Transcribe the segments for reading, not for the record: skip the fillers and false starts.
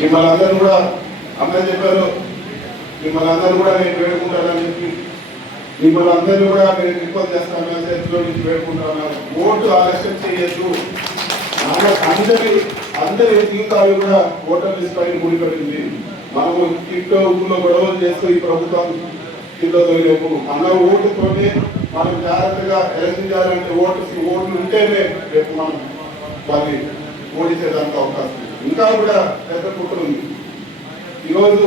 మిమ్మల్ని అందరూ కూడా అందరూ చెప్పారు, మిమ్మల్ని అందరూ కూడా నేను వేడుకుంటానని చెప్పి మిమ్మల్ని అందరూ కూడా నేను రిక్వెస్ట్ చేస్తాను, చేతిలో నుంచి వేడుకుంటాను. ఓటు ఆలస్యం చేయొద్దు. అందరి జీవితాలు కూడా ఓటర్ లిస్ట్ పైన ముడిపడింది. మనము ఇంట్లో ఊళ్ళో గొడవలు చేస్తూ ఈ ప్రభుత్వం కింద తోలేము. మన ఓటుతోనే మనం జాగ్రత్తగా ఎలక్షన్ చేయాలంటే ఓట్లు ఉంటేనే రేపు మనం వారిని ఓడించేదానికి అవకాశం ఉంది. ఇంకా కూడా పెద్ద కుట్ర ఉంది. ఈరోజు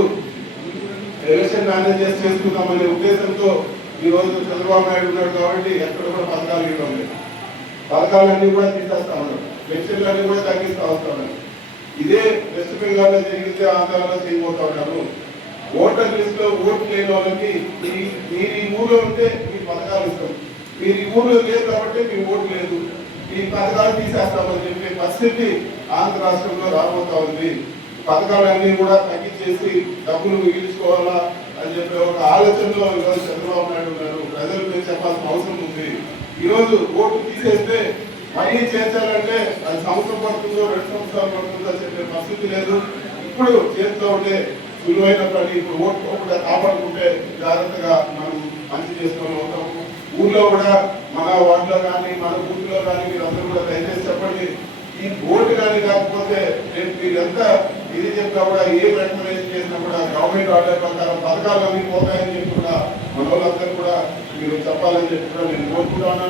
ఎలక్షన్ మేనేజ్ చేసుకుందామనే ఉద్దేశంతో ఈరోజు చంద్రబాబు నాయుడు ఉన్నాడు కాబట్టి ఎక్కడ కూడా పథకాలు ఇవ్వడం లేదు. పథకాలన్నీ కూడా తీసేస్తా ఉన్నారు, పెన్షన్లన్నీ కూడా తగ్గిస్తూ వస్తున్నారు. ఇదే వెస్ట్ బెంగాల్లో జరిగితే ఆంధ్రాలో చేయబోతా ఉన్నారు. ఓటర్ లిస్ట్ లో ఓట్లు లేని వాళ్ళకి మీరు ఈ ఊళ్ళో ఉంటే మీ పథకాలు ఇస్తాం, మీరు ఈ ఊళ్ళో లేదు కాబట్టి మీ ఓటు లేదు, ఈ పథకాలు తీసేస్తామని చెప్పే పరిస్థితి ఆంధ్ర రాష్ట్రంలో రాబోతా ఉంది. పథకాలన్నీ కూడా తగ్గించేసి డబ్బులు మిగిల్చుకోవాలా అని చెప్పి ఒక ఆలోచనలో ఈరోజు చంద్రబాబు నాయుడు ఉన్నారు. ప్రజలు మీరు చెప్పాల్సిన అవసరం ఉంది. ఈరోజు ఓటు తీసేస్తే మళ్ళీ చేర్చాలంటే అది సంవత్సరం పడుతుందో 2 సంవత్సరాలు పడుతుందో చెప్పే పరిస్థితి లేదు. ఇప్పుడు చేతిలో ఉంటే సులువైన పని. ఇప్పుడు ఓటు కూడా కాపాడుకుంటే జాగ్రత్తగా మనం మంచి చేసుకొని అవుతాము. ఊర్లో కూడా మన వార్డులో కానీ మన ఊరిలో కానీ మీరందరూ కూడా దయచేసి చెప్పండి, ఈ ఓటు కానీ కాకపోతే నేను మీరు ఎంత ఇది చెప్పినా కూడా ఏ రికమెండేషన్ చేసినా కూడా గవర్నమెంట్ ఆర్డర్ ప్రకారం పథకాలు అన్నీ పోతాయని చెప్పి కూడా మన వాళ్ళందరూ కూడా మీరు చెప్పాలని చెప్పి కూడా నేను కోరుకుంటున్నాను.